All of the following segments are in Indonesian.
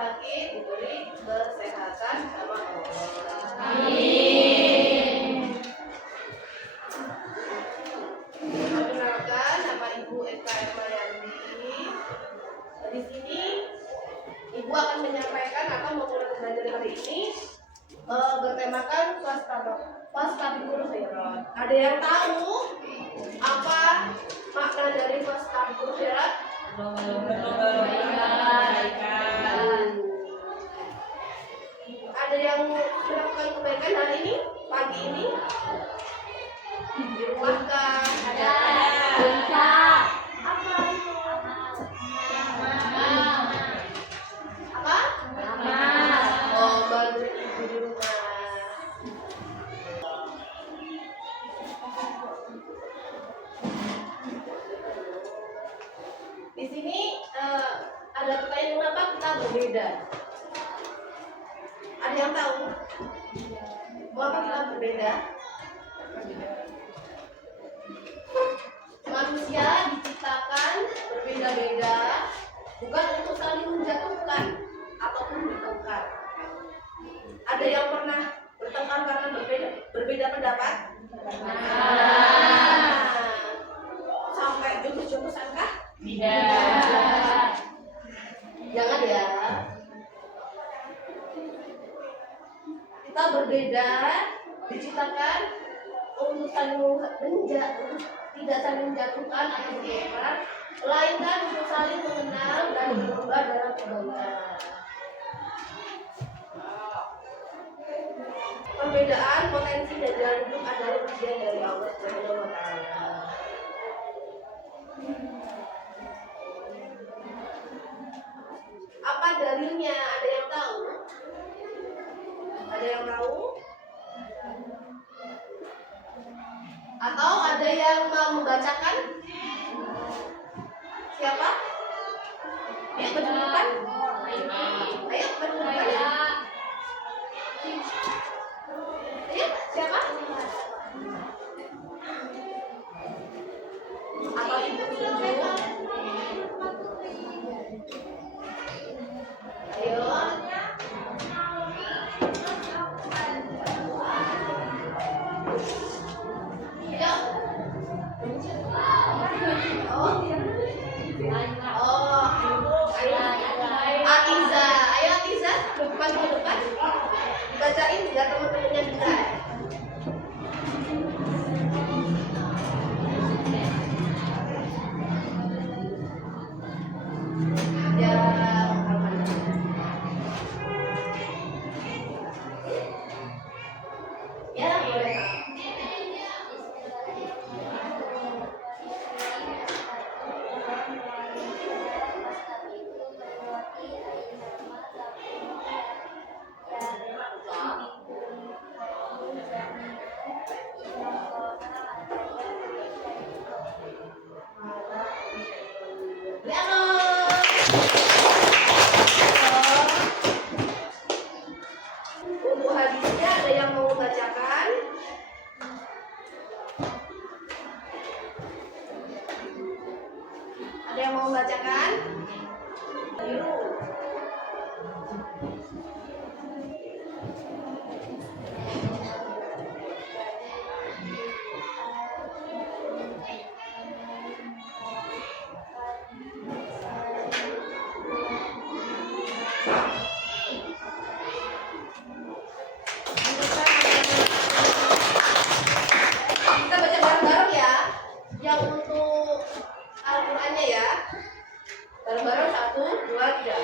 sakit diberi kesehatan sama Allah. Amin. Perkenalkan, nama Ibu Eka Ermayandi. Di sini Ibu akan menyampaikan atau memulai pembelajaran hari ini bertemakan Fastabiqul Khairat. Ada yang tahu apa makna dari Fastabiqul Khairat? Ada yang melakukan kebaikan hari ini, pagi ini? Di rumah kah? Ada. Apa? Oh, bantu ibu di rumah. Di sini ada pertanyaan mengapa kita berbeda. Ada yang tahu? Mengapa kita berbeda? Manusia diciptakan berbeda-beda, bukan untuk saling menjatuhkan ataupun bertengkar. Ada yang pernah bertengkar karena berbeda pendapat? Sampai jurus-jurusan kah? Tidak. Jangan ya. Kita berbeda, diciptakan untuk tidak saling menjatuhkan atau bertengkar, melainkan untuk saling mengenal dan berlomba dalam kebaikan. Perbedaan potensi dan jalan hidup adalah ujian dari Allah Subhanahu wa Ta'ala. Apa dalilnya? Ada yang tahu? Ada yang tahu? Atau ada yang mau membacakan? Siapa? Ayo berdepan. Ayo berdepan. Ayo, siapa? Atau ibu dulu? Ayo. Atiza, ayo Atiza, depan ke depan. Bacain biar teman-temannya bisa. Ya, ya boleh. Untuk hadisnya ada yang mau bacakan? Ada yang mau bacakan? Biru. Kita baca bareng-bareng ya. Yang untuk Al-Qur'annya ya. Bareng-bareng 1, 2, 3.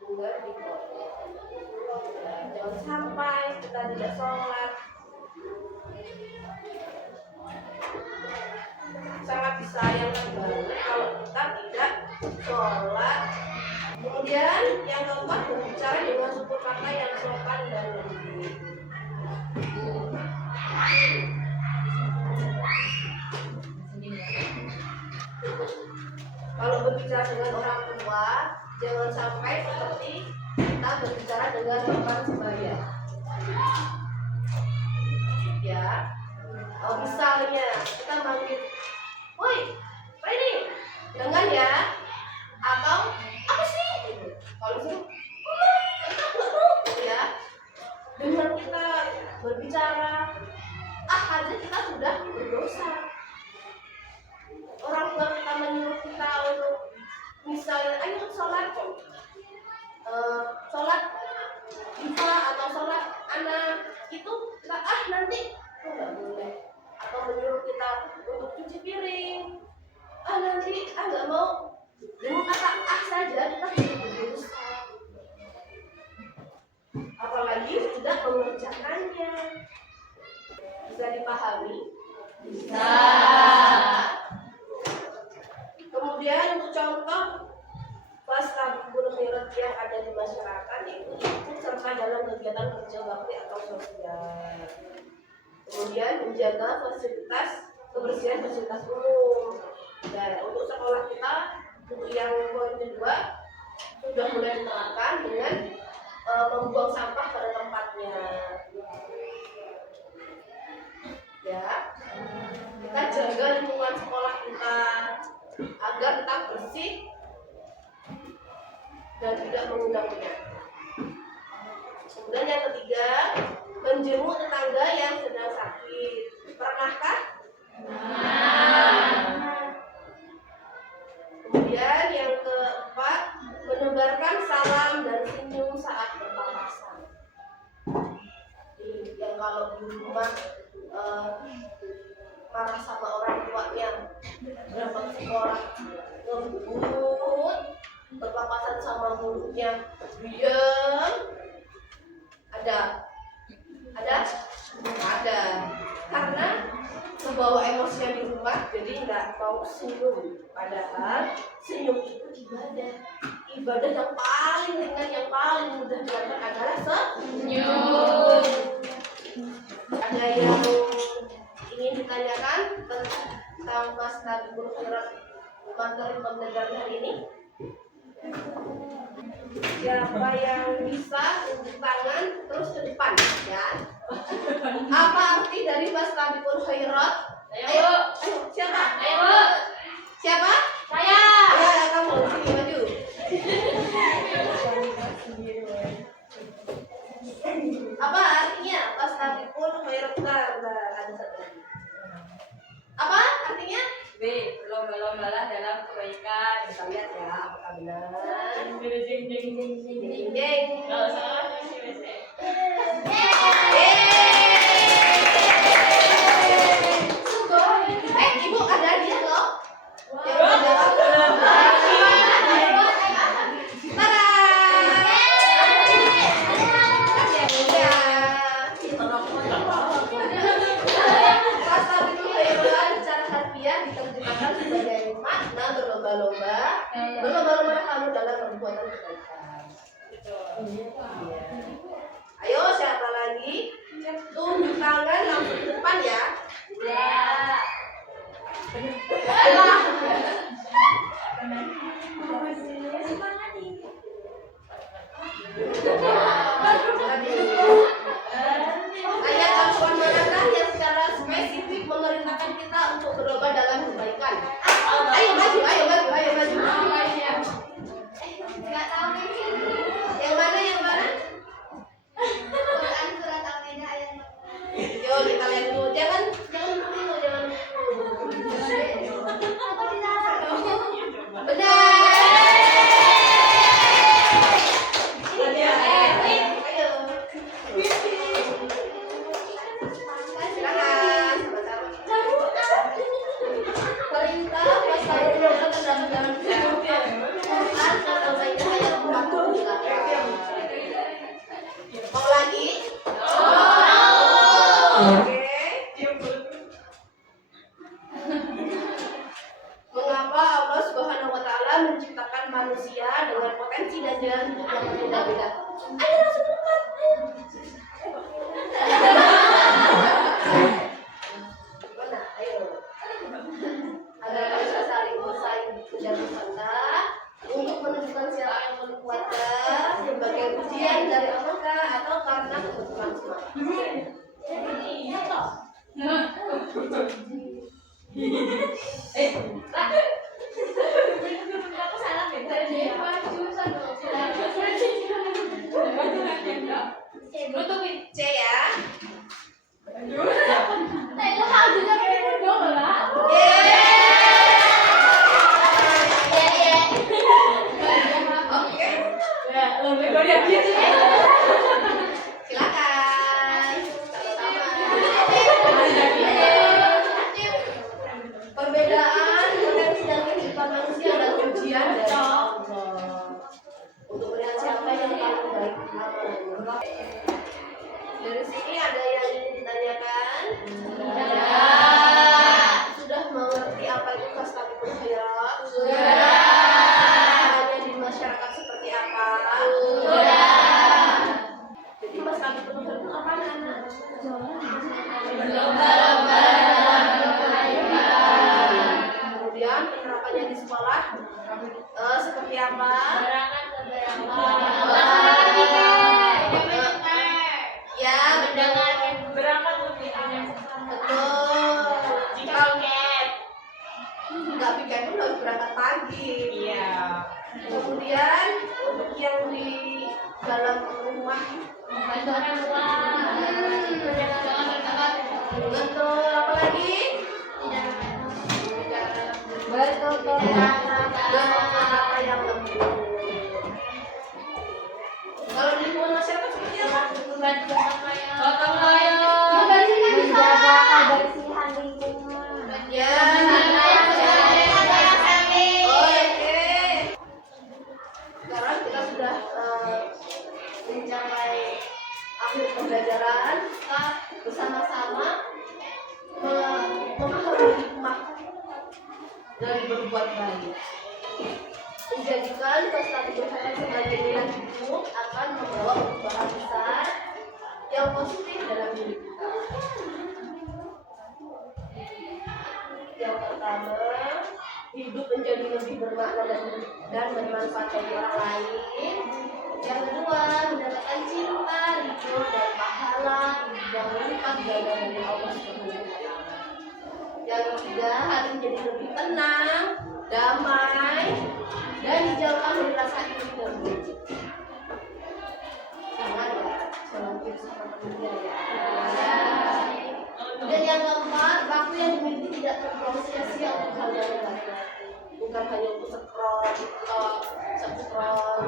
Tunggal di bawah. Nah, jangan sampai kita tidak sholat. Sangat disayangkan banget kalau kita tidak sholat. Kemudian yang keempat, berbicara dengan tutur kata yang sopan dan lembut. Kalau berbicara dengan orang tua, jangan sampai seperti kita berbicara dengan teman sebaya. Ya, kalau misalnya kita manggil, woi, apa ini? Dengan ya, atau apa sih? Kalau suruh, ya, dengan kita berbicara, aja kita sudah berdosa. Orang tua kita menyuruh kita untuk misalnya, ayo sholat, sholat Iva atau sholat anak itu kita nanti nggak boleh, atau menyuruh kita untuk cuci piring, nanti nggak mau, dengan kata saja kita sudah berdosa, apalagi tidak mengerjakannya. Bisa dipahami? Bisa. Kemudian untuk contoh Fastabikul khairat yang ada di masyarakat, yaitu ikut serta dalam kegiatan kerja bakti atau sosial. Kemudian menjaga kebersihan fasilitas umum. Dan untuk sekolah kita, untuk yang poin kedua sudah mulai diterapkan dengan membuang sampah pada tempatnya. Ya, kita jaga lingkungan sekolah kita agar tetap bersih dan tidak mengundang penyakit. Kemudian yang ketiga, menjenguk tetangga yang sedang sakit. Pernahkah? Kemudian yang keempat, menebarkan salam dan senyum saat berpapasan. Yang kalau di rumah marah sama orang tuanya, berangkat sekolah ngebut, berpapasan sama mulutnya diam, ada, karena kebawa emosinya di rumah, jadi nggak mau senyum. Padahal senyum itu ibadah yang paling ringan, yang paling mudah dilakukan adalah senyum. Ada yang ingin ditanyakan tentang Fastabikul khairat materi pembelajaran hari ini? Siapa yang bisa tunjuk tangan terus ke depan, ya? Apa arti dari Fastabikul khairat? Ayo, siapa? Ayo. Siapa? Saya. Ya, kamu sini maju. Apa artinya Fastabikul khairat? Ada satu lagi. Apa artinya? B. Berlomba-lombalah dalam kebaikan. Kita lihat ya, apakah benar? Jeng. Kalau salah Ibu ada dia loh. Berlomba-lomba kamu dalam perbuatan kebaikan. Ayo, siapa lagi? Tunjuk tangan langsung ke depan ya. Ayat Al-Quran manakah yang secara spesifik memerintahkan kita untuk berlomba dalam kebaikan? Ayo maju. Nggak tahu. Yang mana? dan yang berbeda-beda. Ayo langsung dekat. Mana? Ayo. Agar bisa saling bersaing dan bersama untuk menentukan siapa yang paling kuatkah sebagai ujian dari apakah atau karena kebetulan semata. Aku salah ya. C ya. Oke. Silakan. Sama-sama. Perbedaan potensi dan kehidupan manusia adalah ujian dari Allah untuk melihat siapa yang paling baik amalannya. Dari sini ada yang ingin ditanyakan? Sudah mengerti apa itu fastabiqul khairat? Hanya di masyarakat seperti apa? Jadi fastabiqul khairat itu apa anak? Kemudian penerapannya di sekolah seperti apa? Ya, betul. Kalau nggak piket pun harus berangkat pagi. Kemudian untuk yang di dalam rumah, betul. Apa lagi? Betul. Apa yang lembut. Kalau di lingkungan masyarakat seperti apa? Gotong royong. Menjaga kebersihan lingkungan. Ya. Oke. Sekarang kita sudah mencapai akhir pembelajaran. Kita bersama-sama memahami hikmah dari berbuat baik. Menjadikan fastabiqul khairat sebagai nilai hidup akan membawa perubahan besar yang positif dalam diri kita. Yang pertama, hidup menjadi lebih bermakna dan bermanfaat bagi orang lain. Yang kedua, mendapatkan cinta, ridho dan pahala yang berlipat ganda dari Allah SWT. Yang ketiga, hati menjadi lebih tenang, damai, dan dijauhkan dari rasa iri dan benci. Jangan seperti dia ya. Dan yang keempat, waktu yang dimiliki tidak terbuang sia-sia untuk hal yang negatif. Bukan hanya untuk scroll TikTok, scroll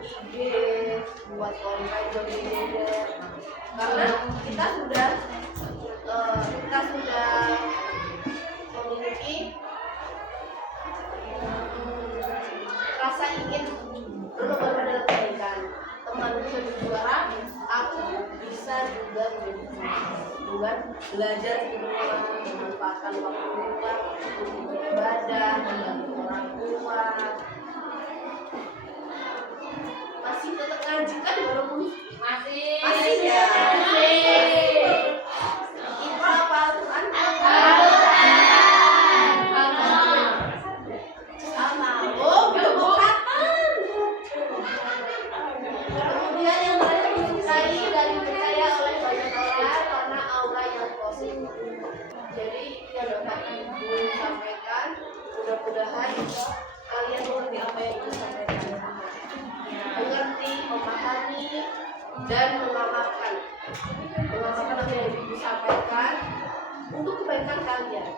IG, buat konten joget-joget. Karena kita sudah memiliki rasa ingin berlomba dalam kebaikan. Teman bisa berjuara, aku bisa juga dengan belajar di rumah, memanfaatkan waktu luang untuk beribadah, membantu orang tua. Masih tetap ngaji kan walaupun masih ya. Iqra apa Al-Quran? Sama. Oh, belum khatam. Kemudian yang banyak disukai dan dipercaya oleh banyak orang karena aura yang positif. Jadi yang dapat Ibu sampaikan, mudah-mudahan kalian mengerti apa yang Ibu sampaikan. Mengerti, memahami, dan mengamalkan apa yang Ibu sampaikan untuk kebaikan kalian.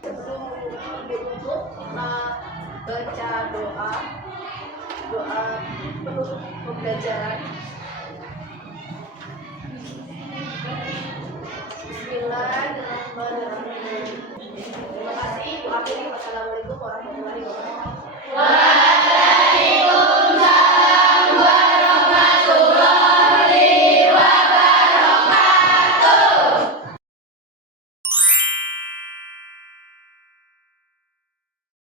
Sebelum Ibu tutup, kita baca doa penutup pembelajaran. Bismillahirrahmanirrahim. Terima kasih. Wassalamualaikum warahmatullahi wabarakatuh.